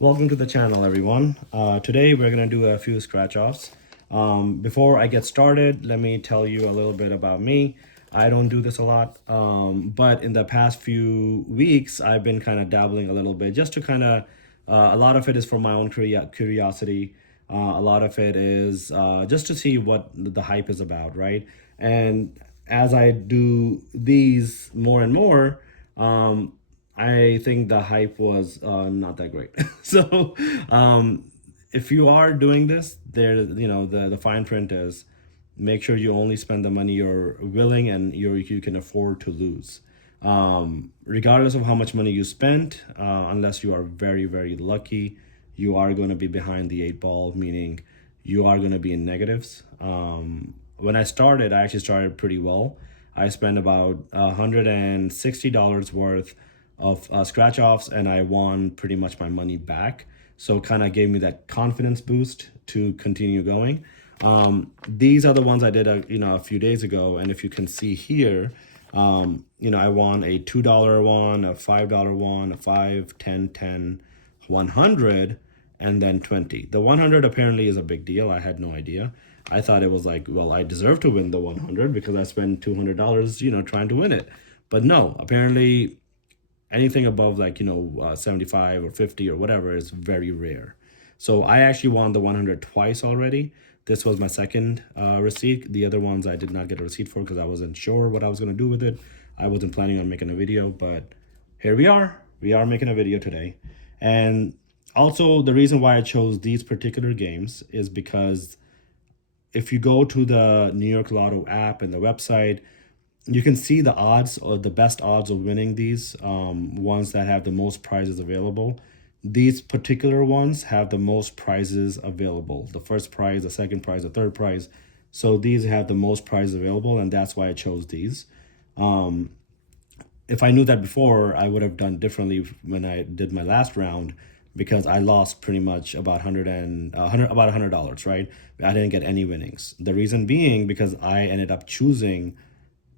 Welcome to the channel, everyone. Today we're going to do a few scratch offs. Before I get started, let me tell you a little bit about me. I don't do this a lot, but in the past few weeks, I've been kind of dabbling a little bit just to a lot of it is for my own curiosity. A lot of it is just to see what the hype is about, right? And as I do these more and more, I think the hype was not that great. So, if you are doing this, the fine print is make sure you only spend the money you're willing and you can afford to lose. Regardless of how much money you spent, unless you are very lucky, you are going to be behind the eight ball, meaning you are going to be in negatives. When I started, I actually started pretty well. I spent about $160 worth of scratch offs, and I won pretty much my money back. So kind of gave me that confidence boost to continue going. These are the ones I did a few days ago, and if you can see here, I won a $2 one, a $5 one, a 5, 10, 10, 100, and then 20. The 100 apparently is a big deal. I had no idea. I thought it was like, well, I deserve to win the 100 because I spent $200, trying to win it. But no, apparently anything above 75 or 50 or whatever is very rare. So I actually won the 100 twice already. This was my second receipt. The other ones I did not get a receipt for because I wasn't sure what I was going to do with it. I wasn't planning on making a video, but here we are. We are making a video today. And also the reason why I chose these particular games is because if you go to the New York Lotto app and the website, you can see the odds or the best odds of winning these ones that have the most prizes available. These particular ones have the most prizes available. The first prize, the second prize, the third prize. So these have the most prizes available, and that's why I chose these. If I knew that before, I would have done differently when I did my last round because I lost pretty much about about $100, right? I didn't get any winnings. The reason being because I ended up choosing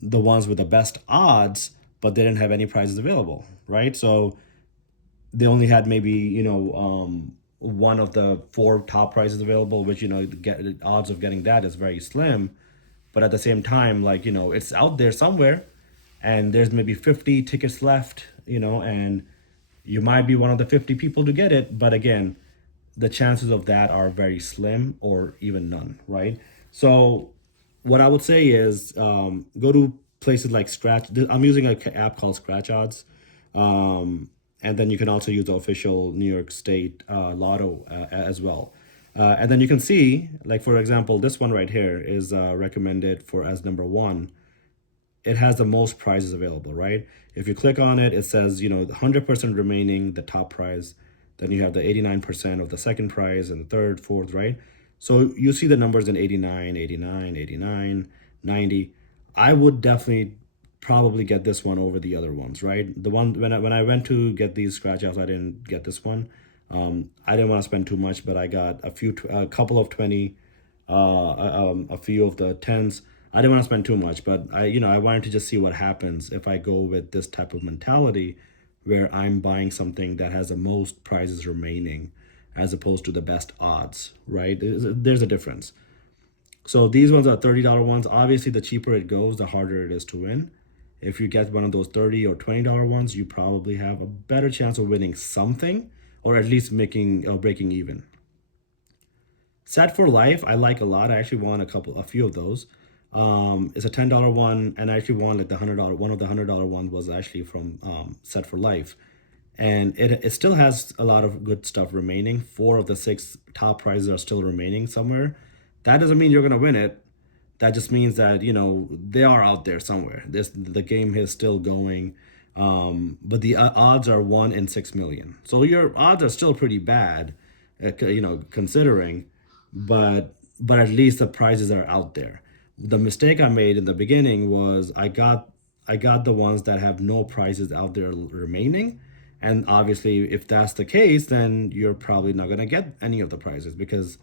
the ones with the best odds, but they didn't have any prizes available, right? So they only had maybe one of the four top prizes available, which the odds of getting that is very slim. But at the same time, it's out there somewhere, and there's maybe 50 tickets left, and you might be one of the 50 people to get it. But again, the chances of that are very slim or even none, right? So what I would say is go to places like Scratch. I'm using an app called Scratch Odds. And then you can also use the official New York State Lotto as well. And then you can see, like, for example, this one right here is recommended for as number one. It has the most prizes available, right? If you click on it, it says, 100% remaining, the top prize. Then you have the 89% of the second prize and the third, fourth, right? So you see the numbers in 89, 89, 89, 90. I would definitely probably get this one over the other ones, right? The one when I went to get these scratch offs, I didn't get this one. I didn't want to spend too much, but I got a couple of 20, a few of the tens. I didn't want to spend too much, but I wanted to just see what happens if I go with this type of mentality where I'm buying something that has the most prizes remaining as opposed to the best odds, right? There's a difference. So these ones are $30 ones. Obviously, the cheaper it goes, the harder it is to win. If you get one of those $30 or $20 ones, you probably have a better chance of winning something or at least making or breaking even. Set for Life, I like a lot. I actually won a few of those. It's a $10 one, and I actually won like the $100 one. Of the $100 ones was actually from Set for Life, and it still has a lot of good stuff remaining. Four of the six top prizes are still remaining somewhere. That doesn't mean you're gonna win it. That just means that they are out there somewhere. The game is still going, but the odds are 1 in 6 million. So your odds are still pretty bad, considering, but at least the prizes are out there. The mistake I made in the beginning was I got the ones that have no prizes out there remaining. And obviously, if that's the case, then you're probably not going to get any of the prizes because,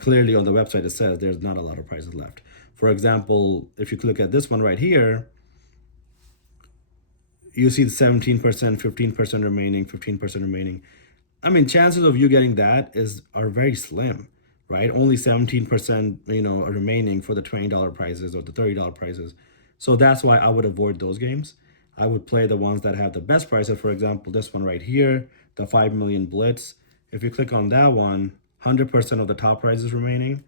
clearly on the website it says there's not a lot of prizes left. For example, if you look at this one right here, you see the 17%, 15% remaining, 15% remaining. I mean, chances of you getting that are very slim, right? Only 17%, are remaining for the $20 prizes or the $30 prizes. So that's why I would avoid those games. I would play the ones that have the best prices. For example, this one right here, the 5 million blitz. If you click on that one, 100% of the top prizes remaining,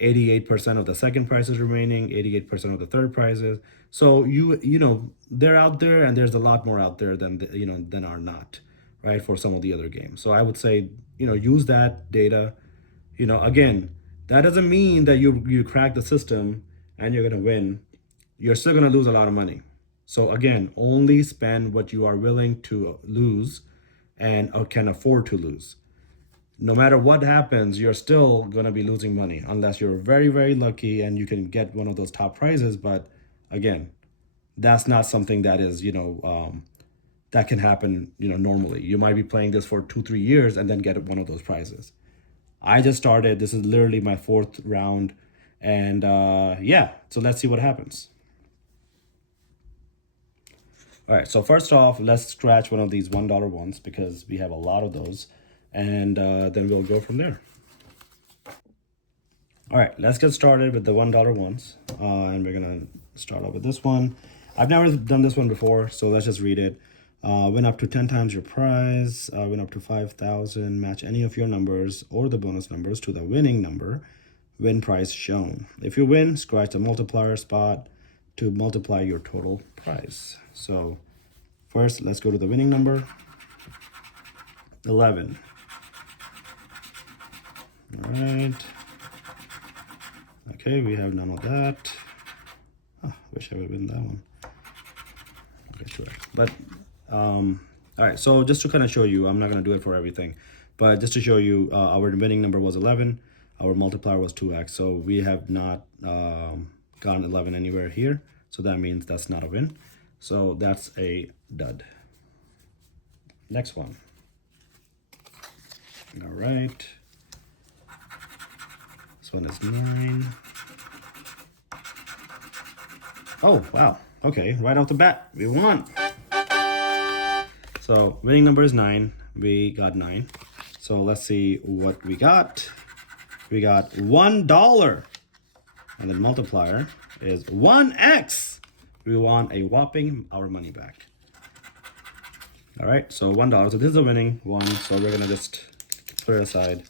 88% of the second prize is remaining, 88% of the third prizes. So they're out there, and there's a lot more out there than are not, right? For some of the other games. So I would say, use that data. Again, that doesn't mean that you crack the system and you're gonna win. You're still gonna lose a lot of money. So again, only spend what you are willing to lose and or can afford to lose. No matter what happens, you're still going to be losing money unless you're very, very lucky and you can get one of those top prizes. But again, that's not something that is, that can happen, normally. You might be playing this for 2, 3 years and then get one of those prizes. I just started. This is literally my fourth round. And yeah, so let's see what happens. All right, so first off, let's scratch one of these $1 ones because we have a lot of those. And then we'll go from there. All right, let's get started with the $1 ones. And we're gonna start off with this one. I've never done this one before, so let's just read it. Win up to 10 times your prize, win up to 5,000, match any of your numbers or the bonus numbers to the winning number, win prize shown. If you win, scratch the multiplier spot to multiply your total prize. So first, let's go to the winning number, 11. All right. Okay, we have none of that. Oh, wish I would win that one. Okay, sure. But, all right, so just to kind of show you, I'm not going to do it for everything, but just to show you, our winning number was 11. Our multiplier was 2x. So we have not gotten 11 anywhere here. So that means that's not a win. So that's a dud. Next one. All right. This one is 9. Oh, wow. Okay, right off the bat, we won. So winning number is 9. We got 9. So let's see what we got. We got $1. And the multiplier is 1x. We want a whopping our money back. All right, so $1. So this is a winning one. So we're gonna just put it aside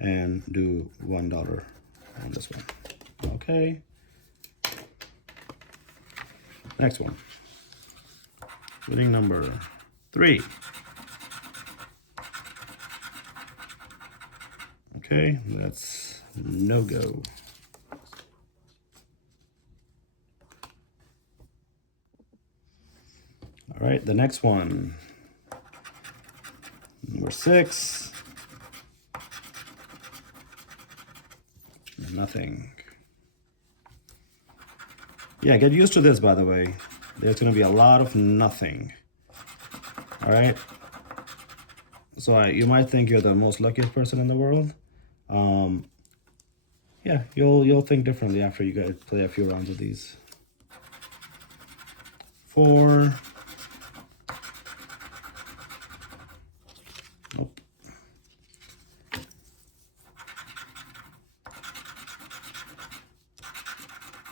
and do $1 on this one. Okay. Next one. Winning number 3. Okay, that's no go. All right, the next one. Number 6. Nothing. Yeah, get used to this, by the way. There's going to be a lot of nothing. All right. So you might think you're the most luckiest person in the world. Yeah, you'll think differently after you guys play a few rounds of these. 4. Nope.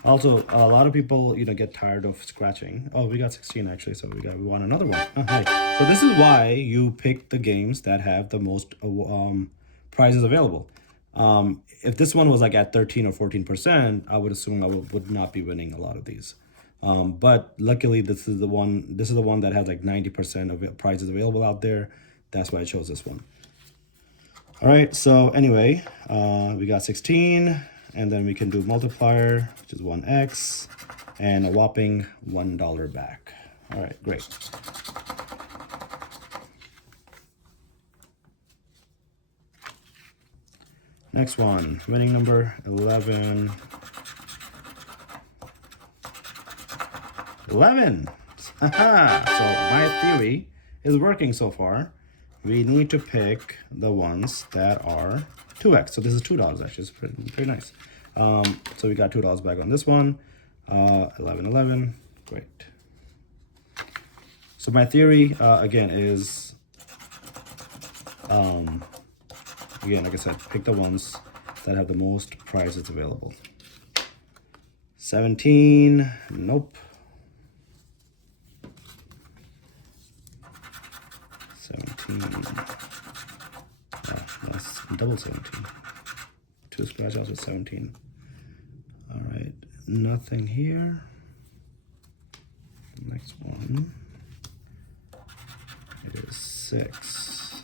Also, a lot of people, get tired of scratching. Oh, we got 16 actually, so we want another one. Hi. So this is why you pick the games that have the most prizes available. If this one was like at 13 or 14%, I would assume I would not be winning a lot of these. But luckily, this is the one that has like 90% of prizes available out there. That's why I chose this one. All right, so anyway, we got 16. And then we can do multiplier, which is 1x, and a whopping $1 back. All right, great. Next one, winning number 11. 11. So my theory is working so far. We need to pick the ones that are 2x. So this is $2 actually. It's pretty nice. So we got $2 back on this one. 11. Great. So my theory again is Again, like I said, pick the ones that have the most prizes available. 17, nope. 17, oh, that's double 17. 2 scratch outs with 17. All right, nothing here. Next one is 6.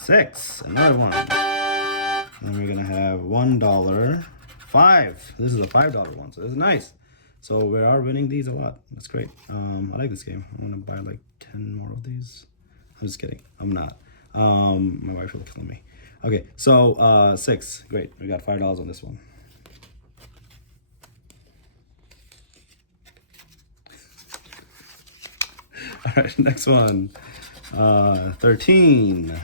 6, another one. And we're gonna have $1, 5. This is a $5 one, so this is nice. So we are winning these a lot. That's great. I like this game. I'm gonna buy like 10 more of these. I'm just kidding. I'm not. My wife will kill me. Okay, so 6. Great. We got $5 on this one. All right, next one. 13.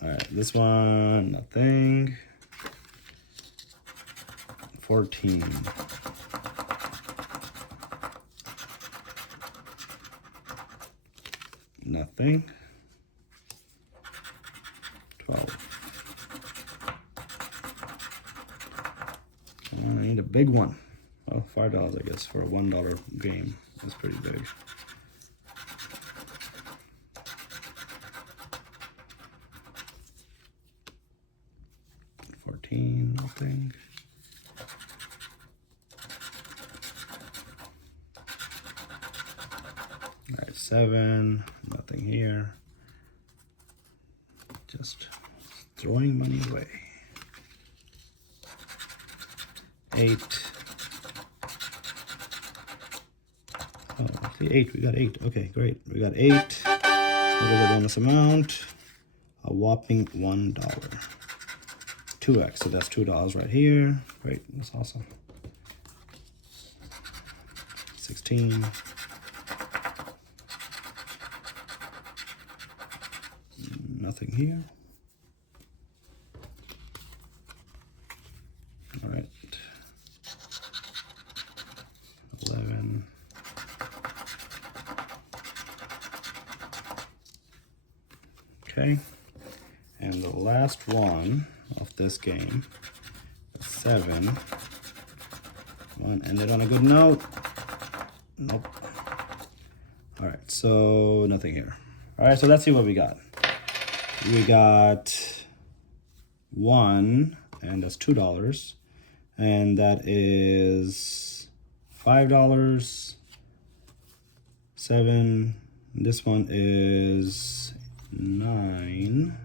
All right, this one, nothing. 14. Nothing. 12. I need a big one. Well, $5, I guess, for a $1 game. That's pretty big. 14, nothing. All right, 7, nothing here. Just throwing money away. 8. Oh, see, 8. We got 8. Okay, great. We got 8. What is the bonus amount? A whopping $1. 2x, so that's $2 right here. Great, that's awesome. 16. Nothing here. All right. 11. Okay. And the last one of this game, 7. One ended on a good note. Nope. All right, so nothing here. All right, so let's see what we got. We got 1, and that's $2, and that is $5, 7. This one is 9,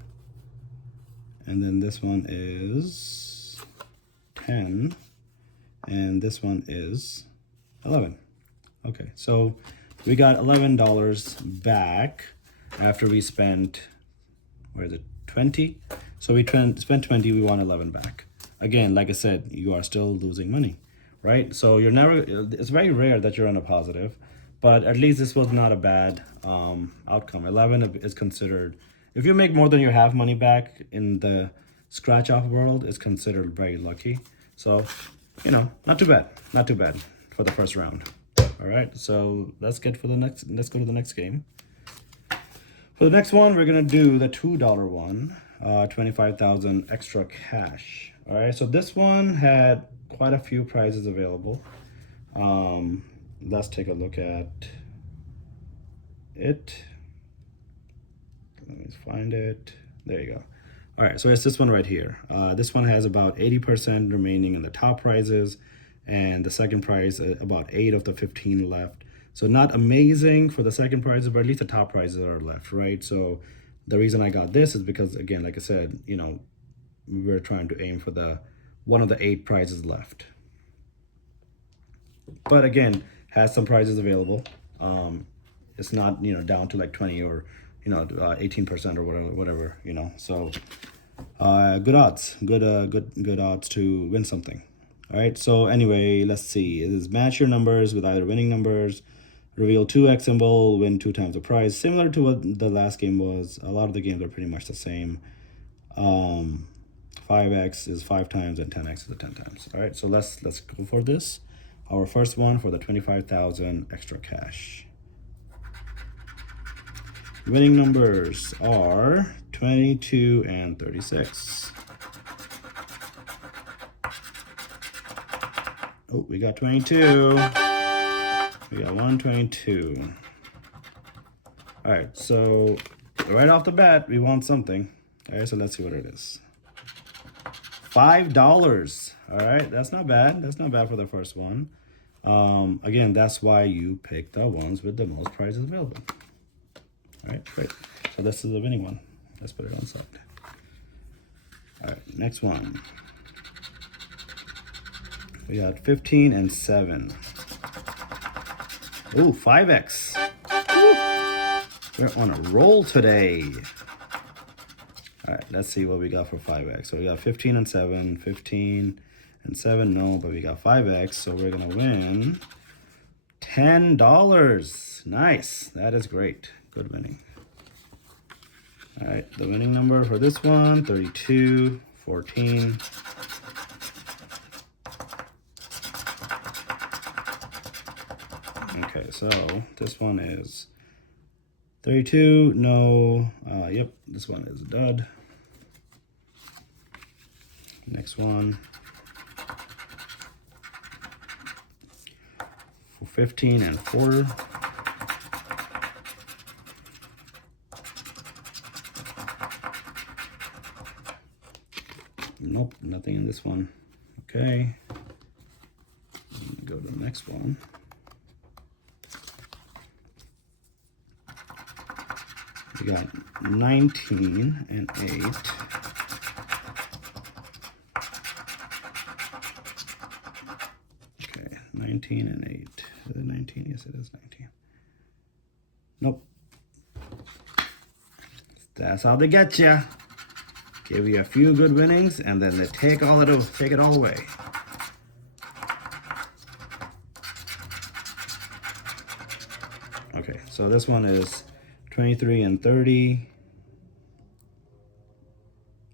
and then this one is 10, and this one is 11. Okay, so we got $11 back after we spent, where is it, 20? So we spent 20, we won 11 back. Again, like I said, you are still losing money, right? So you're never, it's very rare that you're on a positive, but at least this was not a bad outcome. 11 is considered, if you make more than your half money back in the scratch off world, it's considered very lucky. So, you know, not too bad for the first round. All right, so let's go to the next game. For the next one, we're gonna do the $2 one, 25,000 extra cash. All right, so this one had quite a few prizes available. Let's take a look at it. Let me find it. There you go. All right, so it's this one right here. This one has about 80% remaining in the top prizes, and the second prize, about 8 of the 15 left. So not amazing for the second prizes, but at least the top prizes are left, right? So the reason I got this is because, again, like I said, you know, we're trying to aim for the one of the 8 prizes left. But again, has some prizes available. It's not, you know, down to like 20 or, you know, 18% or whatever, you know. So good odds, good odds to win something. All right, so anyway, let's see. It is match your numbers with either winning numbers, reveal 2x symbol, win 2 times the prize. Similar to what the last game was. A lot of the games are pretty much the same. 5x is 5 times and 10x is 10 times. All right, so let's go for this. our first one for the 25,000 extra cash. Winning numbers are 22 and 36. Oh, we got 22. We got 122. All right, so right off the bat, we want something. All right, so let's see what it is. $5. All right, that's not bad. That's not bad for the first one. Again, that's why you pick the ones with the most prizes available. All right, great. So this is the winning one. Let's put it on side. All right, next one. We got 15 and 7. Ooh, 5x. We're on a roll today. All right, let's see what we got for 5x. So we got 15 and 7, 15 and 7, no, but we got 5x, so we're gonna win $10. Nice, that is great. Good winning. All right, the winning number for this one, 32, 14. Okay, so this one is 32, no, yep, this one is a dud. Next one. 15 and 4. Nope, nothing in this one. Okay. Go to the next one. We got 19 and 8. Okay, 19 and 8. Is it 19? Yes, it is 19. Nope. That's how they get you. Give you a few good winnings, and then they take it all away. Okay, so this one is 23 and 30.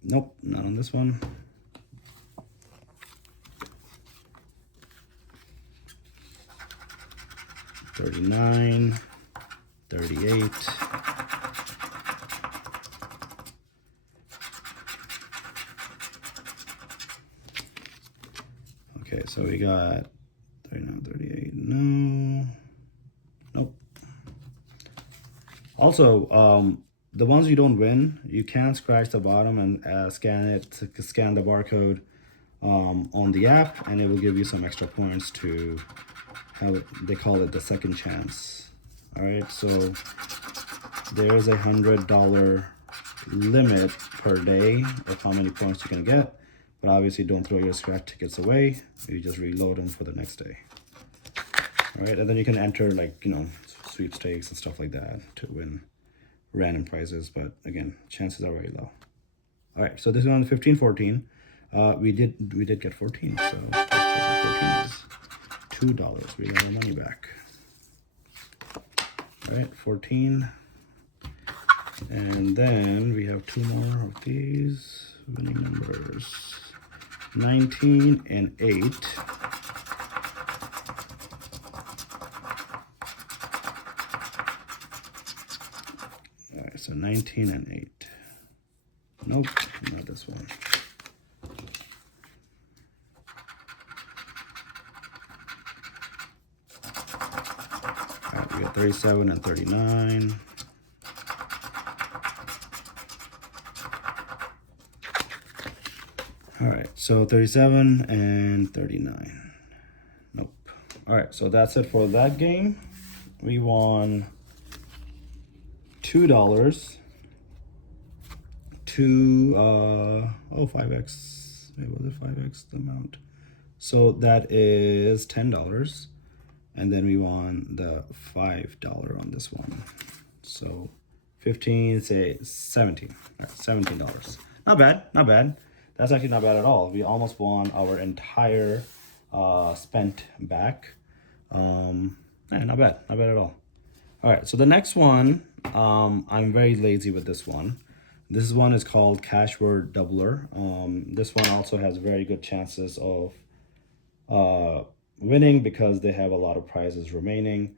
Nope, not on this one. $39, $38. Okay, so we got 39, 38. No. Nope. Also, the ones you don't win, you can scratch the bottom and scan the barcode on the app, and it will give you some extra points to have, they call it the second chance. All right, so there's $100 limit per day of how many points you can get, but obviously don't throw your scratch tickets away. You just reload them for the next day. All right, and then you can enter, like, you know, sweepstakes and stuff like that to win random prizes, but again, chances are very low. All right, so this is on 15, 14. We did get 14, so 14 is $2. We got our money back. All right, 14. And then we have 2 more of these winning numbers. 19 and 8. All right, so 19 and 8. Nope, not this one. All right, we got 37 and 39. All right, so 37 and 39. Nope. All right, so that's it for that game. We won $2 to 5x. Wait, was it 5x the amount? So that is $10, and then we won the $5 on this one. So 15, say 17. All right, $17. Not bad, not bad. That's actually not bad at all. We almost won our entire spent back. Yeah, not bad at all. All right, so the next one, I'm very lazy with this one. This one is called Cash Word Doubler. This one also has very good chances of winning because they have a lot of prizes remaining.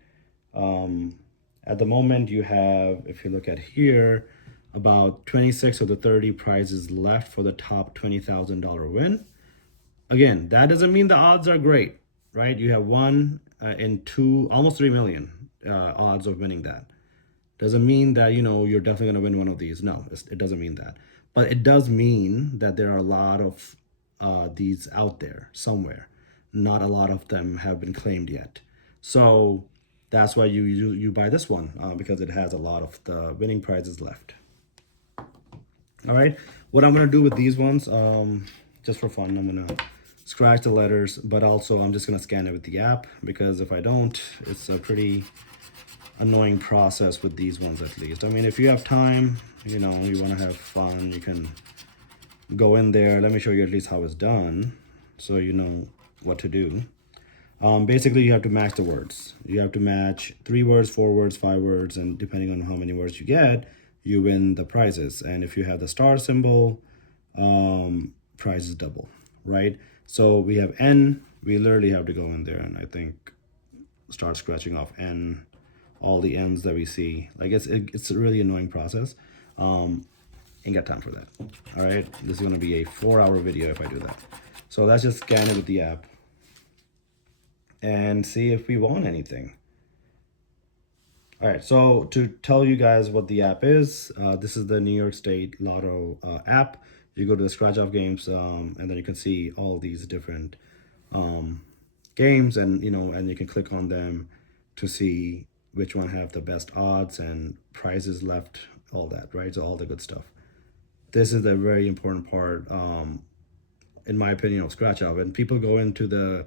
At the moment, you have, if you look at here, about 26 of the 30 prizes left for the top $20,000 win. Again, that doesn't mean the odds are great, right? You have one in two, almost 3 million odds of winning that. Doesn't mean that, you're definitely going to win one of these. No, it doesn't mean that. But it does mean that there are a lot of these out there somewhere. Not a lot of them have been claimed yet. So that's why you buy this one because it has a lot of the winning prizes left. All right. What I'm going to do with these ones, just for fun, I'm going to scratch the letters, but also I'm just going to scan it with the app because if I don't, it's a pretty annoying process with these ones at least. I mean, if you have time, you want to have fun, you can go in there. Let me show you at least how it's done so you know what to do. Basically, you have to match the words. You have to match 3 words, 4 words, 5 words, and depending on how many words you get, you win the prizes. And if you have the star symbol, prizes double, right? So we have N. We literally have to go in there and I think start scratching off N, all the N's that we see. Like it's a really annoying process. Ain't got time for that. All right, this is gonna be a 4-hour video if I do that. So let's just scan it with the app and see if we won anything. All right, so to tell you guys what the app is, this is the New York State Lotto app. You go to the scratch off games, and then you can see all these different games, and and you can click on them to see which one have the best odds and prizes left, all that, right? So all the good stuff. This is a very important part, in my opinion, of scratch off. And people go into the,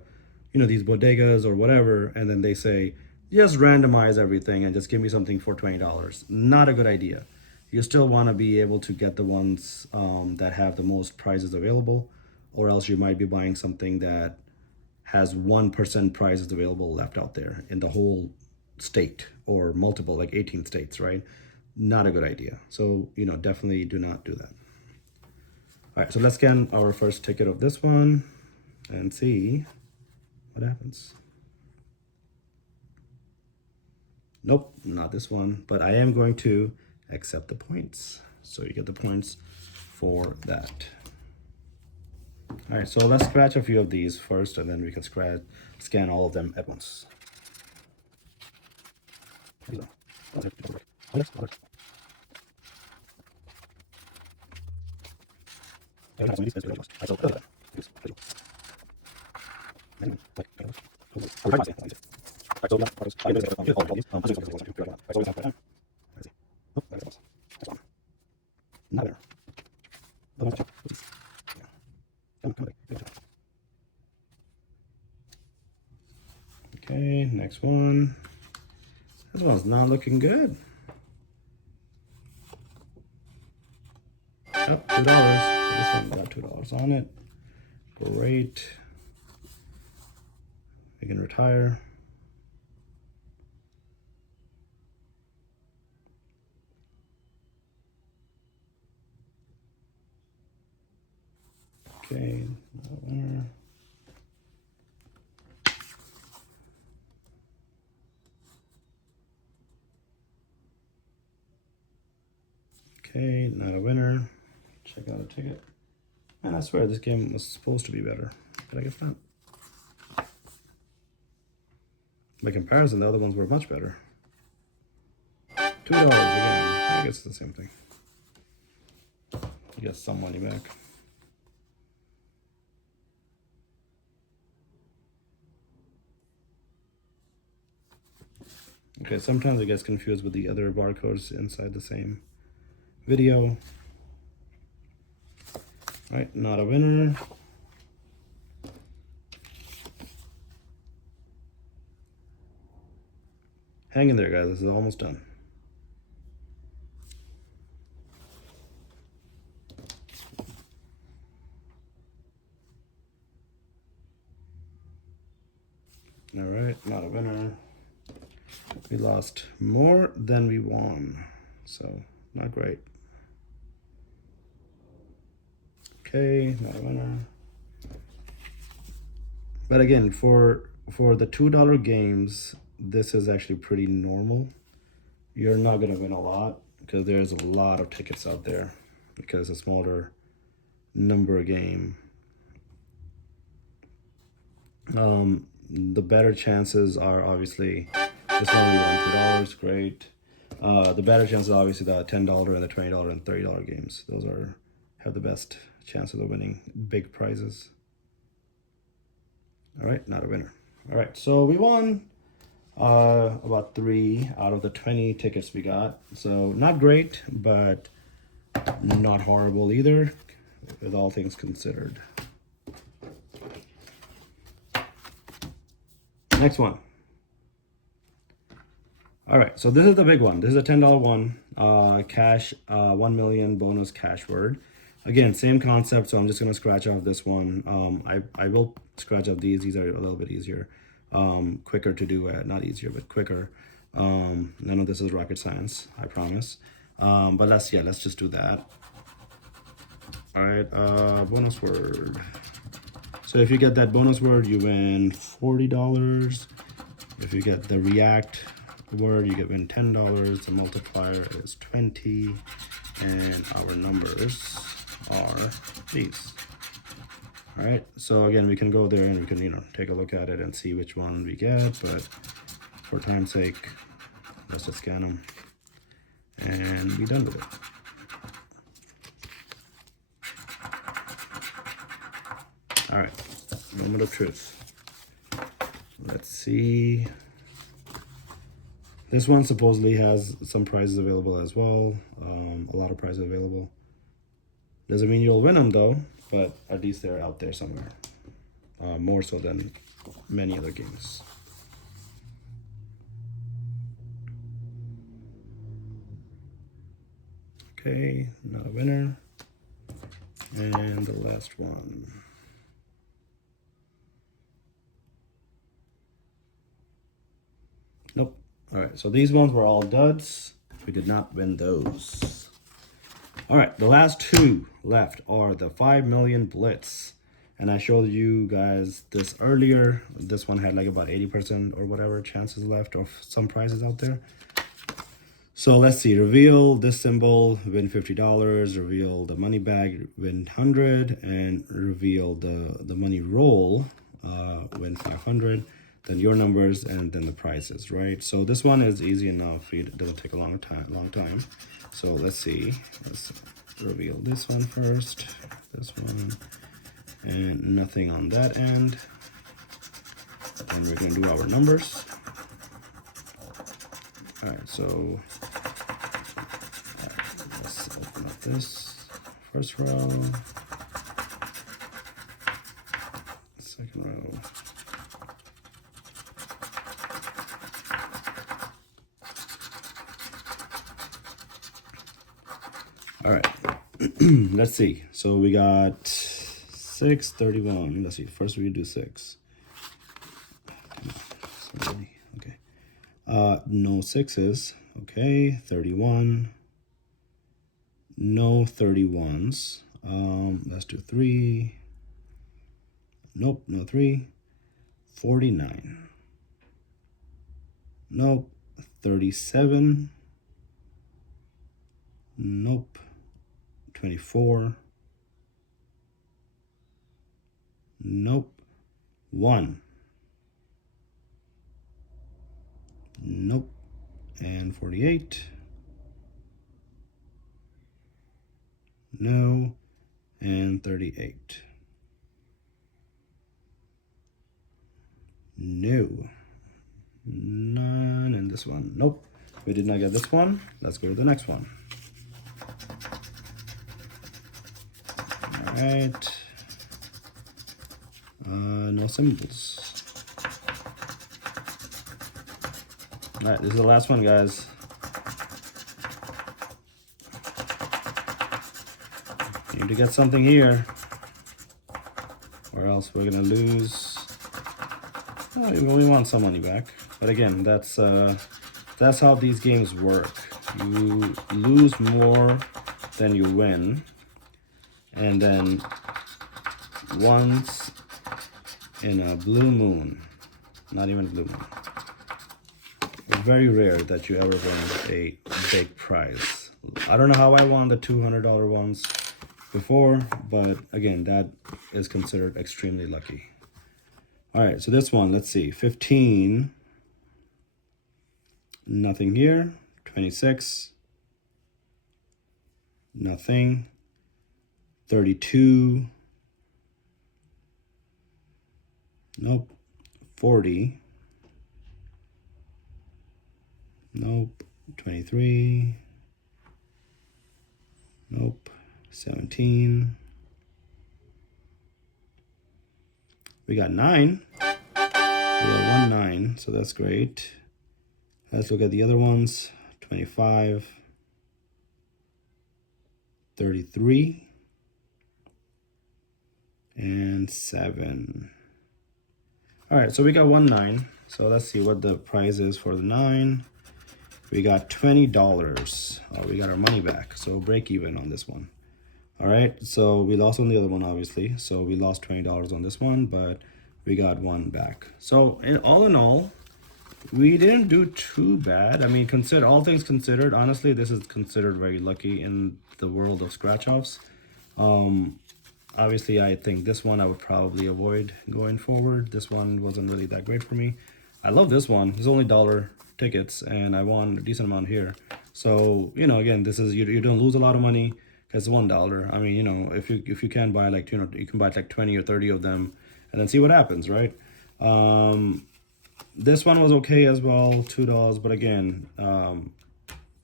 these bodegas or whatever, and then they say, just randomize everything and just give me something for $20. Not a good idea. You still want to be able to get the ones that have the most prizes available, or else you might be buying something that has 1% prizes available left out there in the whole state or multiple, like 18 states, right? Not a good idea. So, definitely do not do that. All right, so let's scan our first ticket of this one and see what happens. Nope, not this one, but I am going to accept the points. So you get the points for that. All right, so let's scratch a few of these first, and then we can scan all of them at once. Okay, next one. This one's not looking good. Oh, $2. So this one got $2 on it. Great. We can retire. Okay, winner. Okay, not a winner. Check out a ticket. And I swear this game was supposed to be better, but I guess not. By comparison, the other ones were much better. $2 again. I guess it's the same thing. You get some money back. Okay, sometimes it gets confused with the other barcodes inside the same video. All right, not a winner. Hang in there, guys. This is almost done. All right, not a winner. We lost more than we won, so not great. Okay, not a winner. But again, for for the $2 games, this is actually pretty normal. You're not gonna win a lot because there's a lot of tickets out there because it's a smaller number game. The better chances are obviously this one we won $2, great. The better chances are obviously the $10 and the $20 and $30 games. Those have the best chances of winning big prizes. All right, not a winner. All right, so we won about 3 out of the 20 tickets we got. So not great, but not horrible either, with all things considered. Next one. All right, so this is the big one. This is a $10 one, cash, 1 million bonus cash word. Again, same concept, so I'm just gonna scratch off this one. I will scratch off these. These are a little bit easier, quicker to do. Not easier, but quicker. None of this is rocket science, I promise. But let's just do that. All right, bonus word. So if you get that bonus word, you win $40. If you get the react word, you win $10. The multiplier is 20, and our numbers are these. All right, so again, we can go there and we can take a look at it and see which one we get, but for time's sake, let's just scan them and be done with it. All right, moment of truth. Let's see. This one supposedly has some prizes available as well. A lot of prizes available. Doesn't mean you'll win them though, but at least they're out there somewhere. More so than many other games. Okay, not a winner. And the last one. Nope. All right, so these ones were all duds. We did not win those. All right, the last two left are the 5 million blitz. And I showed you guys this earlier. This one had like about 80% or whatever chances left of some prizes out there. So let's see, reveal this symbol, win $50, reveal the money bag, win 100, and reveal the money roll, win 500. Then your numbers, and then the prices, right? So this one is easy enough. It doesn't take a long time. So let's see. Let's reveal this one first. This one, and nothing on that end. And we're gonna do our numbers. All right. So let's open up this first row, second row. All right, let's see. So we got 6, 31. Let's see. First we do 6. Okay. No 6s. Okay. 31. No 31s. Let's do 3. Nope. No 3. 49. Nope. 37. Nope. 24. Nope. 1. Nope. And 48. No. And 38. No. None. And this one. Nope. We did not get this one. Let's go to the next one. All right. No symbols. All right, this is the last one, guys. Need to get something here, or else we're gonna lose. Oh, we want some money back, but again, that's how these games work. You lose more than you win, and then once in a blue moon, Not even blue moon. Very rare that you ever win a big prize. I don't know how I won the $200 ones before, but again, that is considered extremely lucky. All right, so this one, let's see, 15, nothing here, 26, nothing, 32, nope, 40, nope, 23, nope, 17. We got 9. We got 1 9, so that's great. Let's look at the other ones. 25, 33, and 7. All right, so we got 1 9. So let's see what the prize is for the 9. We got $20. Oh, we got our money back. So break even on this one. All right, so we lost on the other one, obviously. So we lost $20 on this one, but we got 1 back. So in all, we didn't do too bad. I mean, consider all things considered, honestly, this is considered very lucky in the world of scratch-offs. Obviously, I think this one I would probably avoid going forward. This one wasn't really that great for me. I love this one. It's only $1 tickets, and I won a decent amount here. So, you know, again, this is, you don't lose a lot of money because it's $1. I mean, you know, if you can buy like, you know, you can buy like 20 or 30 of them and then see what happens, right? This one was okay as well, $2, but again,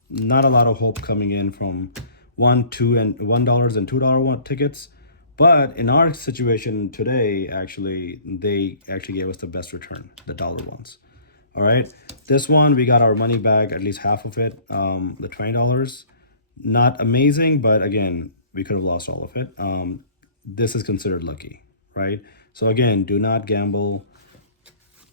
not a lot of hope coming in from $1, $2, and $1 and $2 tickets. But in our situation today, actually, they actually gave us the best return, the dollar ones. All right, this one we got our money back, at least half of it, the $20. Not amazing, but again, we could have lost all of it. This is considered lucky, right? So again, do not gamble.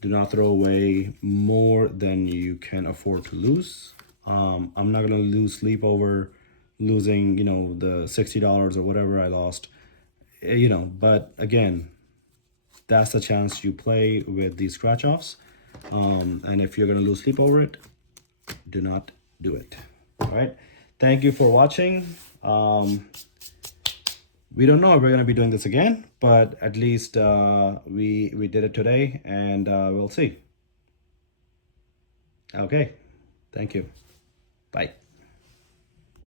Do not throw away more than you can afford to lose. I'm not gonna lose sleep over losing, you know, the $60 or whatever I lost, you know. But again, that's the chance you play with these scratch offs. And if you're gonna lose sleep over it, do not do it. All right. Thank you for watching. We don't know if we're gonna be doing this again, but at least we did it today, and we'll see. Okay. Thank you. Bye.